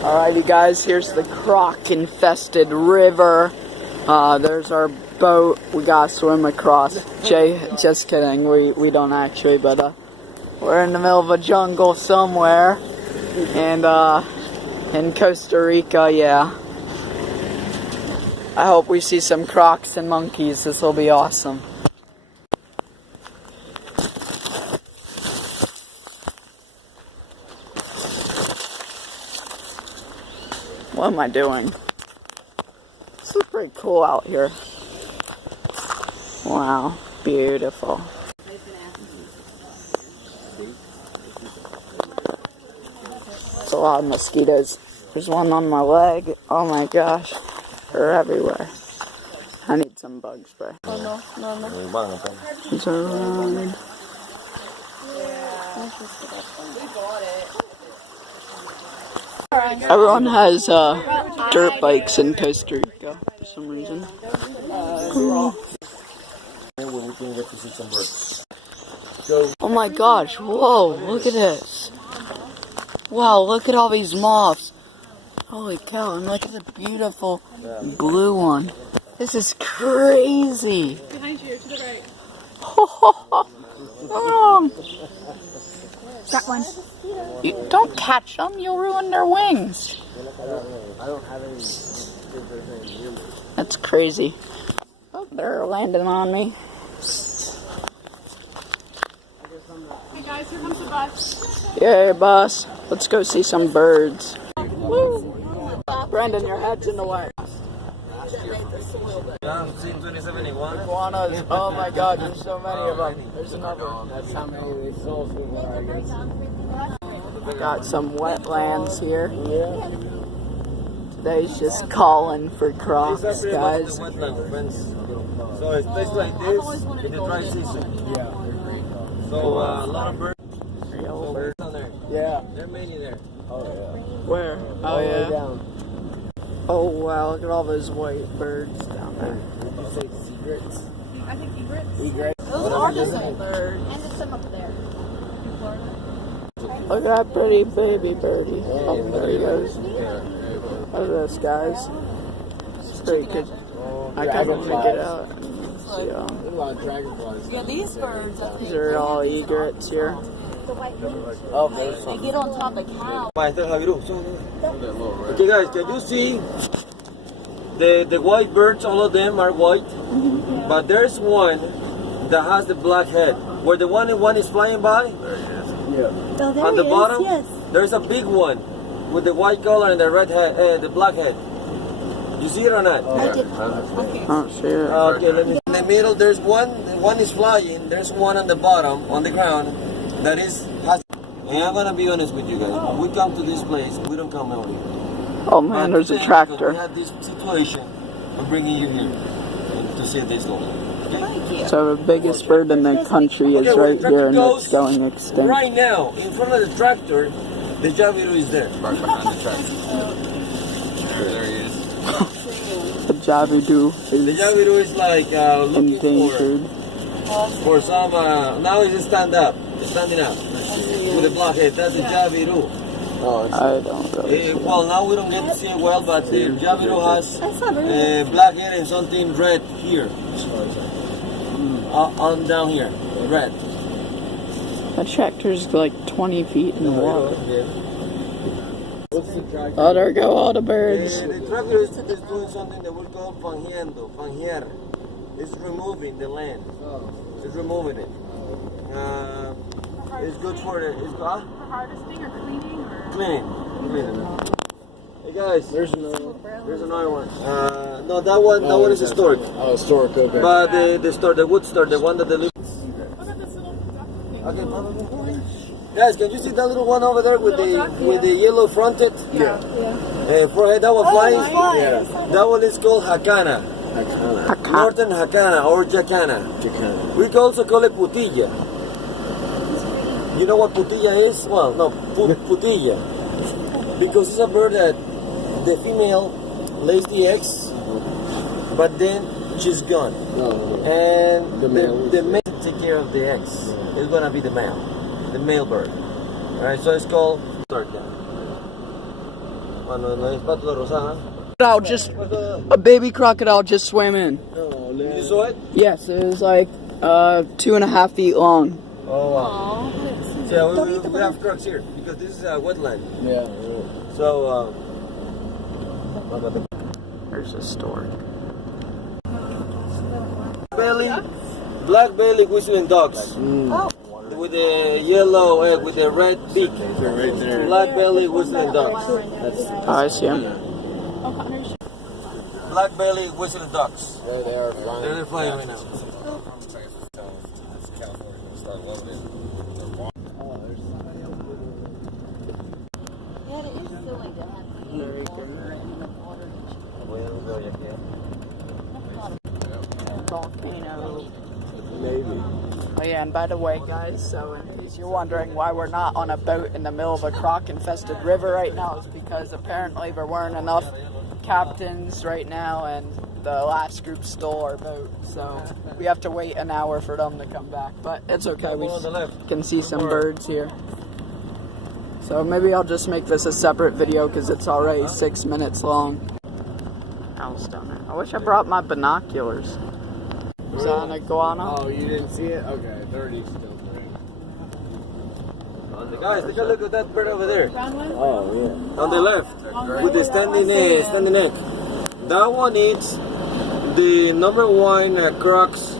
Alrighty guys, here's the croc-infested river. There's our boat. We gotta swim across. Just kidding, we don't actually, but we're in the middle of a jungle somewhere. And in Costa Rica, yeah. I hope we see some crocs and monkeys. This will be awesome. What am I doing? This is pretty cool out here. Wow, beautiful. There's a lot of mosquitoes. There's one on my leg. Oh my gosh. They're everywhere. I need some bug spray. Oh no. These are around. Everyone has dirt bikes in Costa Rica for some reason. Cool. Oh my gosh, whoa, look at this. Wow, look at all these moths. Holy cow, and look at the beautiful blue one. This is crazy. Behind you, to the right. That one. You don't catch them, you'll ruin their wings. That's crazy. Oh, they're landing on me. Hey guys, here comes the bus. Yay, bus. Let's go see some birds. Woo! Brendan, your head's in the way. Iguanas. Oh my god, there's so many of them. There's another one. That's how many we sold so far, I guess. Got some wetlands here. Today's just calling for crocs, guys. So it tastes like this in the dry season. Yeah. So a lot of birds. So birds on there. Yeah. There are many there. Oh yeah. Where? Oh yeah. Down. Oh wow, look at all those white birds down there. Did you say secrets? I think egrets. Egrets. Those are the same birds. And there's some up there. Look at that pretty baby birdie. Oh, there he goes. Look at this, guys. It's pretty good. I couldn't pick it out. See, A lot of dragonflies. Yeah, these birds, I think. these are all egrets here. Oh, there's They get on top of cows. Okay, guys, can you see the white birds? All of them are white, but there's one that has the black head. Where the one is flying by, Oh, there on the he bottom, is, yes. there's a big one with the white color and the red head, the black head. You see it or not? I did. I don't see it. Okay, let me. In the middle, there's one is flying. There's one on the bottom, on the ground, that is. And I'm gonna be honest with you guys. We come to this place, we don't come out here. Oh man, there's a tractor. We had this situation. I'm bringing you here to see this one. Okay? So the biggest bird in the country is Okay, right here and it's going extinct. Right now, in front of the tractor, the jabiru is there. Right behind the tractor. There he is. The jabiru The is jabiru is like looking endangered. for some. Now he's standing up with a black head. That's the jabiru. I don't know. Well, now we don't get to see it well, but the jabiru has black head and something red here. On down here, red. That tractor's like 20 feet in the water. Oh, there go all the birds. The tractor is doing something that we call fanger. It's removing the land. It's removing it. It's good for the. It's For harvesting or cleaning or? cleaning. Hey guys, there's another one. No, that one is historic. Oh, historic, okay. But the wood store, the one that they live. Okay, guys, can you see that little one over there with the yellow fronted? Yeah. Forehead, that one flying? Yeah. That one is called Hakana. Northern Hakana or Jacana. We also call it putilla. You know what putilla is? Well, no, putilla. Because it's a bird that the female lays the eggs, but then she's gone. And the male take care of the eggs. It's gonna be the male bird. Alright, so it's called start down. no hay espátula rosada. Crocodile just a baby crocodile just swam in. You saw it? Yes, it was like 2.5 feet long. Oh wow. So we have crocs here because this is a wetland. Yeah. So There's a store. black belly whistling ducks. With the yellow egg with the red beak. Right there. Black belly whistling ducks. Oh, I see him. Black belly whistling ducks. There they are flying. They're flying right now. Yeah, it is silly to have Volcano. Maybe. Oh yeah, and by the way, guys, so in case you're wondering why we're not on a boat in the middle of a croc-infested river right now, is because apparently there weren't enough captains right now, and the last group stole our boat, so we have to wait an hour for them to come back. But it's okay, we can see some birds here. So maybe I'll just make this a separate video because it's already 6 minutes long. I wish I brought my binoculars. Is that an iguana? Oh, you didn't see it? Okay, 30 still correct. Guys, take a look at that bird over there. Oh, yeah. On the left, with the standing neck. That one is the #1 croc's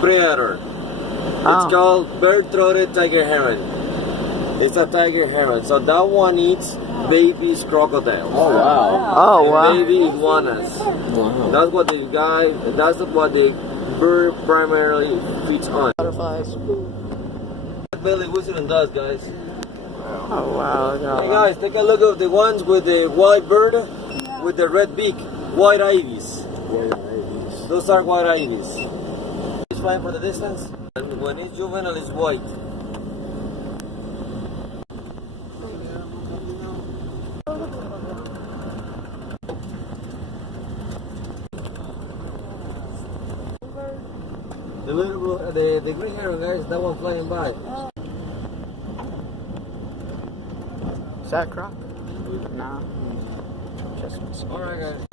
predator. It's called bird-throated tiger heron. It's a tiger heron. So that one eats babies crocodiles. Oh, wow. Oh, wow. Baby iguanas. Wow. That's what the bird primarily feeds on. Butterflies. Belly whistling does, guys. Oh, wow. Hey guys, take a look at the ones with the white bird with the red beak. White ivies. Those are white ivies. It's fine for the distance. And when it's juvenile, it's white. The little, the green heron, guys, that one flying by. Is that a croc? No. Just missing. Alright, guys.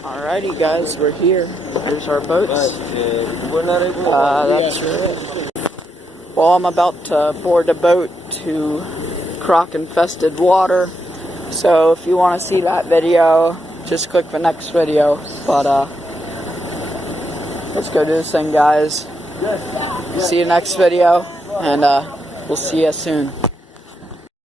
Alrighty, guys, we're here. Here's our boats. We're not able to That's it. Well, I'm about to board a boat to croc-infested water. So if you want to see that video, just click the next video. But let's go do this thing, guys. See you next video, and we'll see you soon.